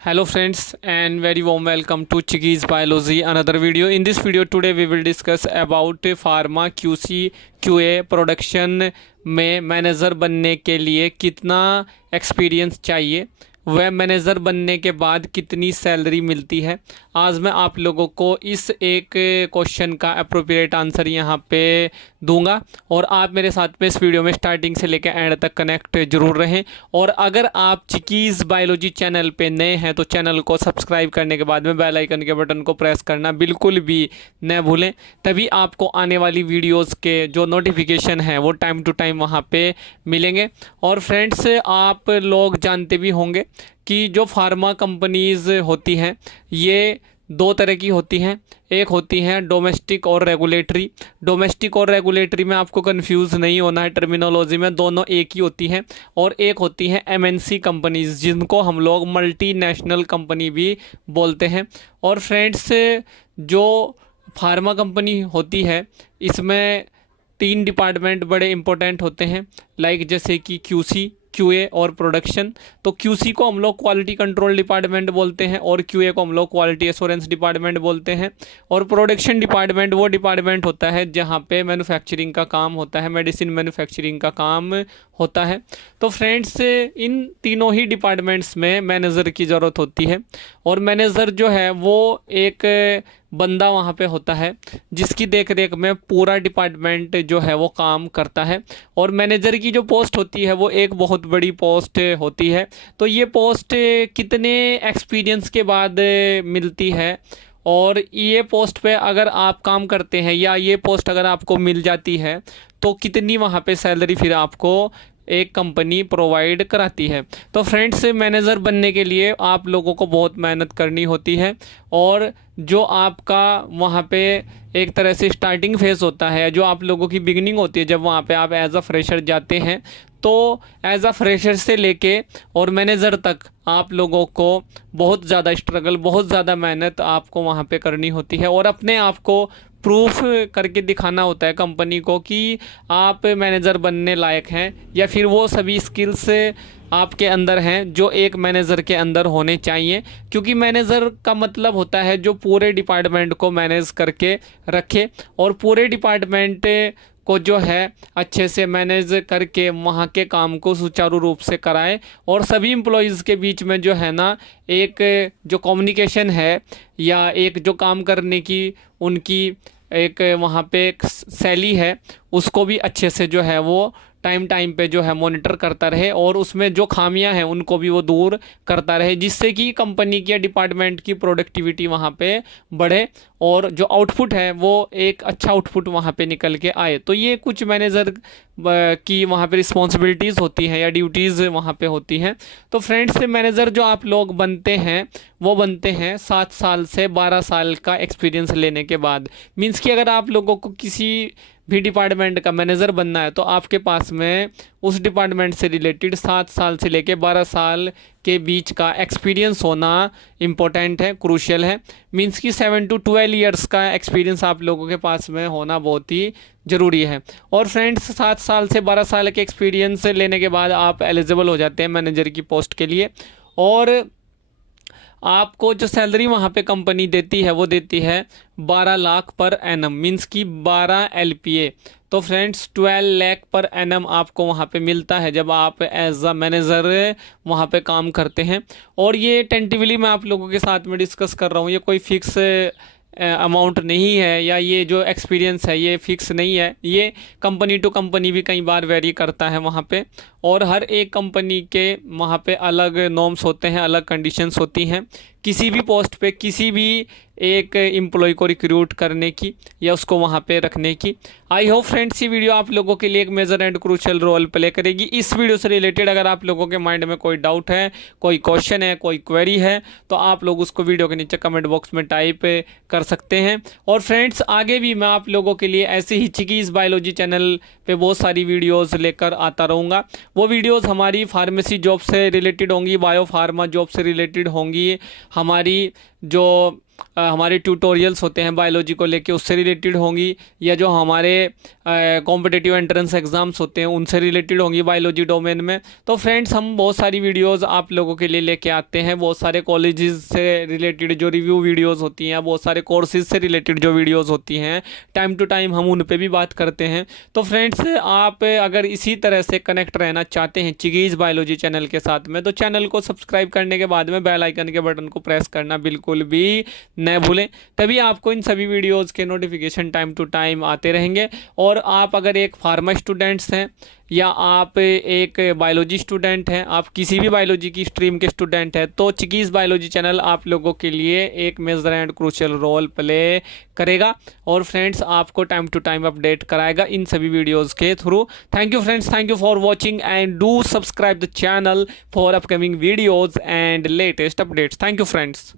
Hello friends and very warm welcome to Chickies Biology another video. In this video today we will discuss about pharma QC QA production में manager बनने के लिए कितना experience चाहिए, वह manager बनने के बाद कितनी सैलरी मिलती है। आज मैं आप लोगों को इस एक क्वेश्चन का अप्रोप्रिएट आंसर यहाँ पे दूंगा और आप मेरे साथ में इस वीडियो में स्टार्टिंग से लेकर एंड तक कनेक्ट जरूर रहें। और अगर आप चिकीज़ बायोलॉजी चैनल पे नए हैं तो चैनल को सब्सक्राइब करने के बाद में बेल आइकन के बटन को प्रेस करना बिल्कुल भी न भूलें, तभी आपको आने वाली वीडियोज़ के जो नोटिफिकेशन है वो टाइम टू टाइम वहाँ पे मिलेंगे। और फ्रेंड्स, आप लोग जानते भी होंगे कि जो फार्मा कंपनीज़ होती हैं ये दो तरह की होती हैं। एक होती हैं डोमेस्टिक और रेगुलेटरी। डोमेस्टिक और रेगुलेटरी में आपको कंफ्यूज नहीं होना है, टर्मिनोलॉजी में दोनों एक ही होती हैं। और एक होती हैं एमएनसी कंपनीज़, जिनको हम लोग मल्टीनेशनल कंपनी भी बोलते हैं। और फ्रेंड्स, जो फार्मा कंपनी होती है इसमें 3 डिपार्टमेंट बड़े इंपॉर्टेंट होते हैं, जैसे कि क्यूसी, क्यूए और प्रोडक्शन। तो क्यूसी को हम लोग क्वालिटी कंट्रोल डिपार्टमेंट बोलते हैं और क्यूए को हम लोग क्वालिटी एश्योरेंस डिपार्टमेंट बोलते हैं। और प्रोडक्शन डिपार्टमेंट वो डिपार्टमेंट होता है जहाँ पे मैन्युफैक्चरिंग का काम होता है, मेडिसिन मैन्युफैक्चरिंग का काम होता है। तो फ्रेंड्स, इन तीनों ही डिपार्टमेंट्स में मैनेजर की ज़रूरत होती है। और मैनेजर जो है वो एक बंदा वहाँ पे होता है जिसकी देख रेख में पूरा डिपार्टमेंट जो है वो काम करता है। और मैनेजर की जो पोस्ट होती है वो एक बहुत बड़ी पोस्ट होती है। तो ये पोस्ट कितने एक्सपीरियंस के बाद मिलती है, और ये पोस्ट पे अगर आप काम करते हैं या ये पोस्ट अगर आपको मिल जाती है तो कितनी वहाँ पे सैलरी फिर आपको एक कंपनी प्रोवाइड कराती है। तो फ्रेंड्स, मैनेजर बनने के लिए आप लोगों को बहुत मेहनत करनी होती है। और जो आपका वहाँ पे एक तरह से स्टार्टिंग फेज़ होता है, जो आप लोगों की बिगनिंग होती है, जब वहाँ पे आप एज अ फ्रेशर जाते हैं, तो एज अ फ्रेशर से लेके और मैनेजर तक आप लोगों को बहुत ज़्यादा स्ट्रगल, बहुत ज़्यादा मेहनत आपको वहाँ पे करनी होती है। और अपने आप को प्रूफ करके दिखाना होता है कंपनी को कि आप मैनेजर बनने लायक हैं, या फिर वो सभी स्किल्स आपके अंदर हैं जो एक मैनेजर के अंदर होने चाहिए। क्योंकि मैनेजर का मतलब होता है जो पूरे डिपार्टमेंट को मैनेज करके रखे और पूरे डिपार्टमेंट को जो है अच्छे से मैनेज करके वहाँ के काम को सुचारू रूप से कराए। और सभी एम्प्लॉयज़ के बीच में जो है ना एक जो कम्युनिकेशन है या एक जो काम करने की उनकी एक वहाँ पे एक शैली है, उसको भी अच्छे से जो है वो टाइम पे जो है मॉनिटर करता रहे और उसमें जो खामियां हैं उनको भी वो दूर करता रहे, जिससे कि कंपनी की या डिपार्टमेंट की प्रोडक्टिविटी वहाँ पे बढ़े और जो आउटपुट है वो एक अच्छा आउटपुट वहाँ पे निकल के आए। तो ये कुछ मैनेजर की वहाँ पे रिस्पॉन्सिबिलिटीज़ होती हैं या ड्यूटीज़ वहाँ पे होती हैं। तो फ्रेंड्स, मैनेजर जो आप लोग बनते हैं वो बनते हैं 7 साल से 12 साल का एक्सपीरियंस लेने के बाद। मीन्स कि अगर आप लोगों को किसी भी डिपार्टमेंट का मैनेजर बनना है तो आपके पास में उस डिपार्टमेंट से रिलेटेड 7 साल से लेके 12 साल के बीच का एक्सपीरियंस होना इम्पोर्टेंट है, क्रूशियल है। मीन्स कि 7 to 12 ईयर्स का एक्सपीरियंस आप लोगों के पास में होना बहुत ही ज़रूरी है। और फ्रेंड्स, 7 साल से 12 साल के एक्सपीरियंस लेने के बाद आप एलिजिबल हो जाते हैं मैनेजर की पोस्ट के लिए। और आपको जो सैलरी वहाँ पे कंपनी देती है वो देती है 12 लाख पर एनम, मीन्स कि 12 LPA। तो फ्रेंड्स, 12 लाख पर एनम आपको वहाँ पे मिलता है जब आप एज अ मैनेजर वहाँ पे काम करते हैं। और ये टेंटिवली मैं आप लोगों के साथ में डिस्कस कर रहा हूँ, ये कोई फिक्स अमाउंट नहीं है या ये जो एक्सपीरियंस है ये फिक्स नहीं है। ये कंपनी टू कंपनी भी कई बार वेरी करता है वहाँ पे। और हर एक कंपनी के वहाँ पे अलग नॉर्म्स होते हैं, अलग कंडीशंस होती हैं किसी भी पोस्ट पे किसी भी एक एम्प्लॉय को रिक्रूट करने की या उसको वहाँ पे रखने की। आई होप फ्रेंड्स ये वीडियो आप लोगों के लिए एक major and crucial role play करेगी। इस वीडियो से रिलेटेड अगर आप लोगों के माइंड में कोई डाउट है, कोई क्वेश्चन है, कोई क्वेरी है, तो आप लोग उसको वीडियो के नीचे कमेंट बॉक्स में टाइप कर सकते हैं। और फ्रेंड्स, आगे भी मैं आप लोगों के लिए ऐसे ही चिकीज़ बायोलॉजी चैनल पे बहुत सारी वीडियोज़ लेकर आता रहूँगा। वो वीडियोज़ हमारी फार्मेसी जॉब से रिलेटेड होंगी, बायो फार्मा जॉब से रिलेटेड होंगी, हमारी जो हमारे ट्यूटोरियल्स होते हैं बायोलॉजी को लेके उससे रिलेटेड होंगी, या जो हमारे कॉम्पिटिटिव एंट्रेंस एग्ज़ाम्स होते हैं उनसे रिलेटेड होंगी बायोलॉजी डोमेन में। तो फ्रेंड्स हम बहुत सारी वीडियोस आप लोगों के लिए लेके आते हैं, बहुत सारे कॉलेजेस से रिलेटेड जो रिव्यू वीडियोस होती हैं, बहुत सारे कोर्सेज से रिलेटेड जो वीडियोस होती हैं, टाइम टू टाइम हम उन पे भी बात करते हैं। तो फ्रेंड्स आप अगर इसी तरह से कनेक्ट रहना चाहते हैं चिकीज़ बायोलॉजी चैनल के साथ में, तो चैनल को सब्सक्राइब करने के बाद में बेल आइकन के बटन को प्रेस करना बिल्कुल भी न भूलें, तभी आपको इन सभी वीडियोस के नोटिफिकेशन टाइम टू टाइम आते रहेंगे। और आप अगर एक फार्मा स्टूडेंट्स हैं या आप एक बायोलॉजी स्टूडेंट हैं, आप किसी भी बायोलॉजी की स्ट्रीम के स्टूडेंट हैं, तो चिकीज़ बायोलॉजी चैनल आप लोगों के लिए एक major and crucial role play करेगा और फ्रेंड्स आपको टाइम टू टाइम अपडेट कराएगा इन सभी वीडियोस के through. Thank you friends, thank you for watching and do subscribe the channel for upcoming videos and latest updates. Thank you friends.